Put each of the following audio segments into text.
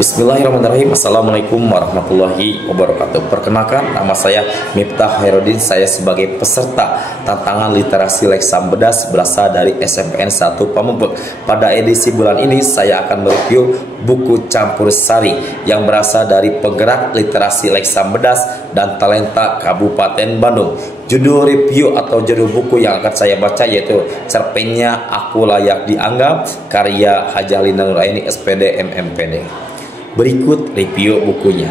Bismillahirrahmanirrahim. Assalamualaikum warahmatullahi wabarakatuh. Perkenalkan, nama saya Miftah Khairuddin. Saya sebagai peserta tantangan literasi Leksa Bedas berasal dari SMPN 1 Pamubek. Pada edisi bulan ini saya akan mereview buku campur sari yang berasal dari penggerak literasi Leksa Bedas dan Talenta Kabupaten Bandung. Judul review atau judul buku yang akan saya baca yaitu Cerpennya Aku Layak Dianggap, karya Hajah Lina Nuraini SPD MMPD. Berikut review bukunya.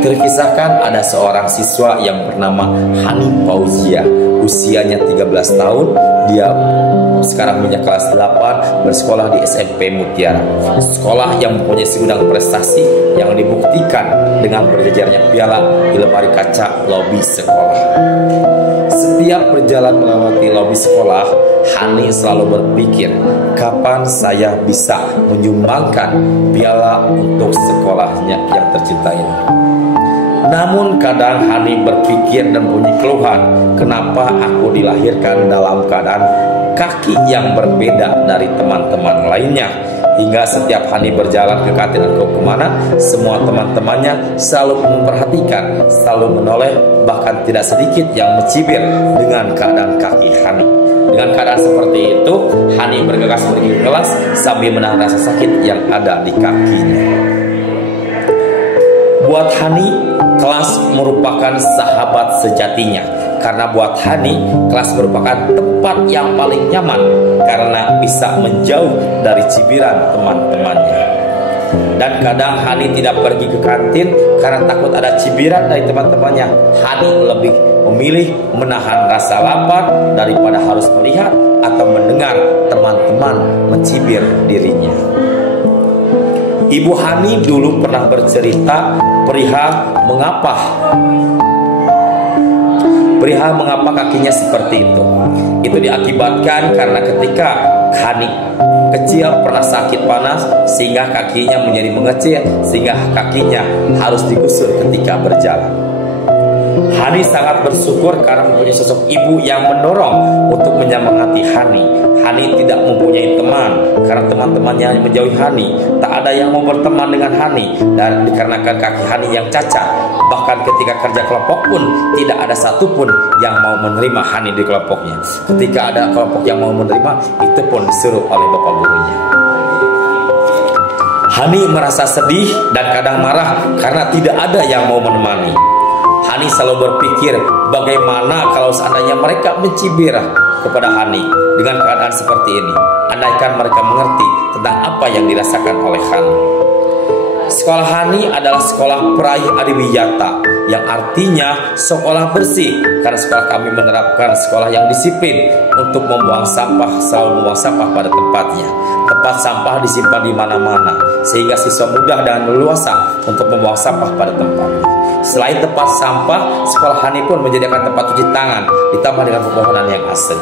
Terkisahkan ada seorang siswa yang bernama Hani Fauzia. Usianya 13 tahun. Dia sekarang punya kelas 8, bersekolah di SMP Mutiara. Sekolah yang mempunyai segudang prestasi yang dibuktikan dengan berjejarnya piala di lemari kaca lobi sekolah. Setiap berjalan melewati lobi sekolah, Hani selalu berpikir, kapan saya bisa menyumbangkan piala untuk sekolahnya yang tercinta ini. Namun kadang Hani berpikir dan punya keluhan, kenapa aku dilahirkan dalam keadaan kaki yang berbeda dari teman-teman lainnya. Hingga setiap Hani berjalan ke kantin atau kemana, semua teman-temannya selalu memperhatikan, selalu menoleh, bahkan tidak sedikit yang mencibir dengan keadaan kaki Hani. Dengan keadaan seperti itu, Hani bergegas pergi ke kelas sambil menahan rasa sakit yang ada di kakinya. Buat Hani, kelas merupakan sahabat sejatinya. Karena buat Hani, kelas merupakan tempat yang paling nyaman karena bisa menjauh dari cibiran teman-temannya. Dan kadang Hani tidak pergi ke kantin karena takut ada cibiran dari teman-temannya. Hani lebih memilih menahan rasa lapar daripada harus melihat atau mendengar teman-teman mencibir dirinya. Ibu Hani dulu pernah bercerita perihal mengapa kakinya seperti itu. Itu diakibatkan karena ketika Hani kecil pernah sakit panas sehingga kakinya menjadi mengecil, sehingga kakinya harus digusur ketika berjalan. Hani sangat bersyukur karena mempunyai sosok ibu yang mendorong untuk menyemangati Hani. Hani tidak mempunyai teman karena teman-temannya menjauhi Hani. Tak ada yang mau berteman dengan Hani dan dikarenakan kaki Hani yang cacat. Bahkan ketika kerja kelompok pun tidak ada satupun yang mau menerima Hani di kelompoknya. Ketika ada kelompok yang mau menerima, itu pun disuruh oleh bapak gurunya. Hani merasa sedih dan kadang marah karena tidak ada yang mau menemani. Hani selalu berpikir bagaimana kalau seandainya mereka mencibir kepada Hani dengan keadaan seperti ini. Andaikan mereka mengerti tentang apa yang dirasakan oleh Hani. Sekolah Hani adalah sekolah peraih adiwiyata, yang artinya sekolah bersih, karena sekolah kami menerapkan sekolah yang disiplin untuk membuang sampah, selalu membuang sampah pada tempatnya. Tempat sampah disimpan di mana-mana sehingga siswa mudah dan leluasa untuk membuang sampah pada tempatnya. Selain tempat sampah, sekolah Hani pun menyediakan tempat cuci tangan ditambah dengan pepohonan yang asri.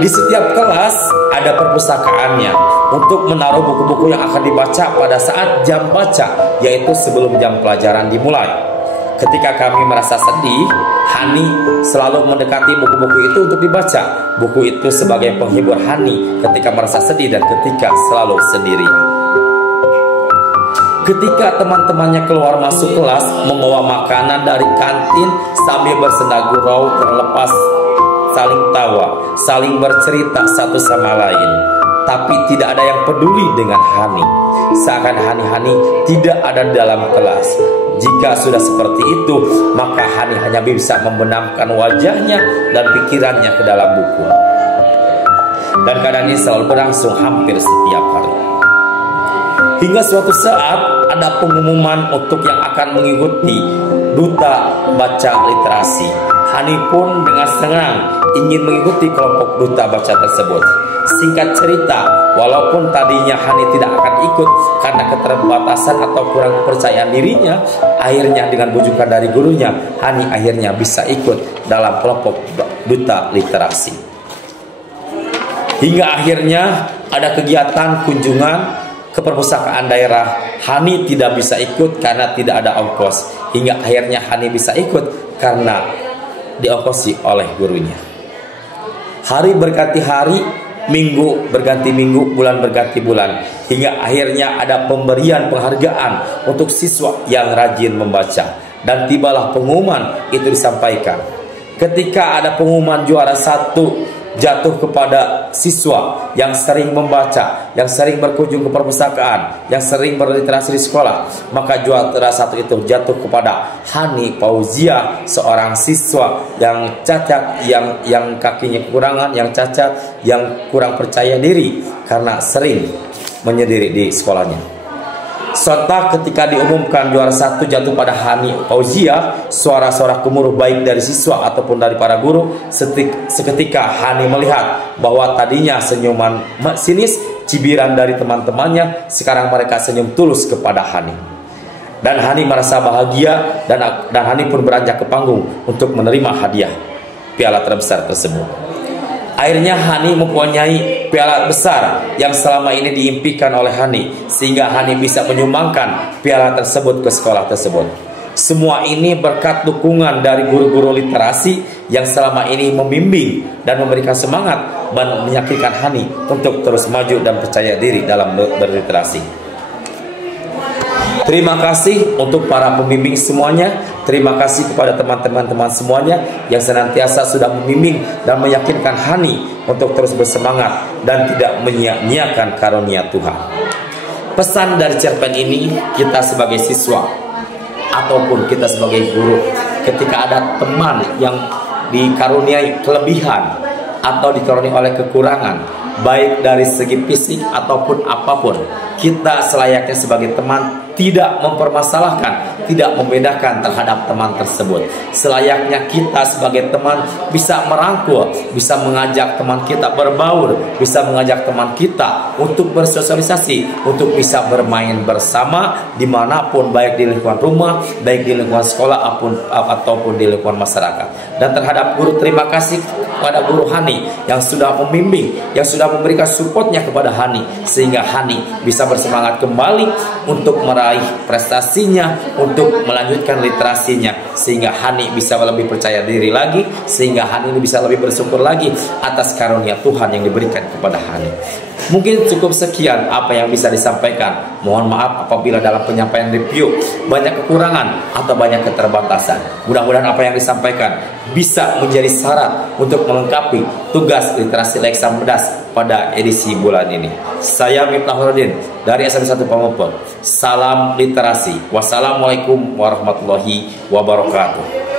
Di setiap kelas ada perpustakaannya untuk menaruh buku-buku yang akan dibaca pada saat jam baca, yaitu sebelum jam pelajaran dimulai. Ketika kami merasa sedih, Hani selalu mendekati buku-buku itu untuk dibaca. Buku itu sebagai penghibur Hani ketika merasa sedih dan ketika selalu sendirian. Ketika teman-temannya keluar masuk kelas membawa makanan dari kantin sambil bersenda gurau terlepas, saling tawa, saling bercerita satu sama lain. Tapi tidak ada yang peduli dengan Hani. Seakan Hani tidak ada dalam kelas. Jika sudah seperti itu, maka Hani hanya bisa membenamkan wajahnya dan pikirannya ke dalam buku. Dan keadaan ini selalu berlangsung hampir setiap hari. Hingga suatu saat ada pengumuman untuk yang akan mengikuti Duta Baca Literasi. Hani pun dengan senang ingin mengikuti kelompok Duta Baca tersebut. Singkat cerita, walaupun tadinya Hani tidak akan ikut karena keterbatasan atau kurang kepercayaan dirinya, akhirnya dengan bujukan dari gurunya, Hani akhirnya bisa ikut dalam kelompok Duta Literasi. Hingga akhirnya ada kegiatan kunjungan ke perpustakaan daerah. Hani tidak bisa ikut karena tidak ada ongkos. Hingga akhirnya Hani bisa ikut karena diongkosi oleh gurunya. Hari berganti hari, minggu berganti minggu, bulan berganti bulan, hingga akhirnya ada pemberian penghargaan untuk siswa yang rajin membaca. Dan tibalah pengumuman itu disampaikan. Ketika ada pengumuman juara 1 jatuh kepada siswa yang sering membaca, yang sering berkunjung ke perpustakaan, yang sering berliterasi di sekolah, maka juara 1 itu jatuh kepada Hani Fauzia, seorang siswa yang cacat, yang kakinya kekurangan, yang cacat, yang kurang percaya diri karena sering menyendiri di sekolahnya. Serta ketika diumumkan juara 1 jatuh pada Hani Fauzia, suara-suara gemuruh baik dari siswa ataupun dari para guru. Seketika Hani melihat bahwa tadinya senyuman sinis, cibiran dari teman-temannya, sekarang mereka senyum tulus kepada Hani. Dan Hani merasa bahagia, dan Hani pun beranjak ke panggung untuk menerima hadiah piala terbesar tersebut. Akhirnya Hani mempunyai piala besar yang selama ini diimpikan oleh Hani, sehingga Hani bisa menyumbangkan piala tersebut ke sekolah tersebut. Semua ini berkat dukungan dari guru-guru literasi yang selama ini membimbing dan memberikan semangat dan meyakinkan Hani untuk terus maju dan percaya diri dalam berliterasi. Terima kasih untuk para pembimbing semuanya. Terima kasih kepada teman-teman semuanya yang senantiasa sudah membimbing dan meyakinkan Hani untuk terus bersemangat dan tidak menyia-nyiakan karunia Tuhan. Pesan dari cerpen ini, kita sebagai siswa ataupun kita sebagai guru, ketika ada teman yang dikaruniai kelebihan atau dikaruniai oleh kekurangan, baik dari segi fisik ataupun apapun, kita selayaknya sebagai teman tidak mempermasalahkan, tidak membedakan terhadap teman tersebut. Selayaknya kita sebagai teman bisa merangkul, bisa mengajak teman kita berbaur, bisa mengajak teman kita untuk bersosialisasi, untuk bisa bermain bersama dimanapun, baik di lingkungan rumah, baik di lingkungan sekolah ataupun di lingkungan masyarakat. Dan terhadap guru, terima kasih kepada guru Hani yang sudah membimbing, yang sudah memberikan supportnya kepada Hani, sehingga Hani bisa bersemangat kembali untuk meraih prestasinya, untuk melanjutkan literasinya, sehingga Hani bisa lebih percaya diri lagi, sehingga Hani bisa lebih bersyukur lagi atas karunia Tuhan yang diberikan kepada Hani. Mungkin cukup sekian apa yang bisa disampaikan. Mohon maaf apabila dalam penyampaian review banyak kekurangan atau banyak keterbatasan. Mudah-mudahan apa yang disampaikan bisa menjadi syarat untuk melengkapi tugas literasi Leksan Bedas pada edisi bulan ini. Saya Miftah Khairuddin dari SMP 1 Pamengpeuk. Salam literasi. Wassalamualaikum warahmatullahi wabarakatuh.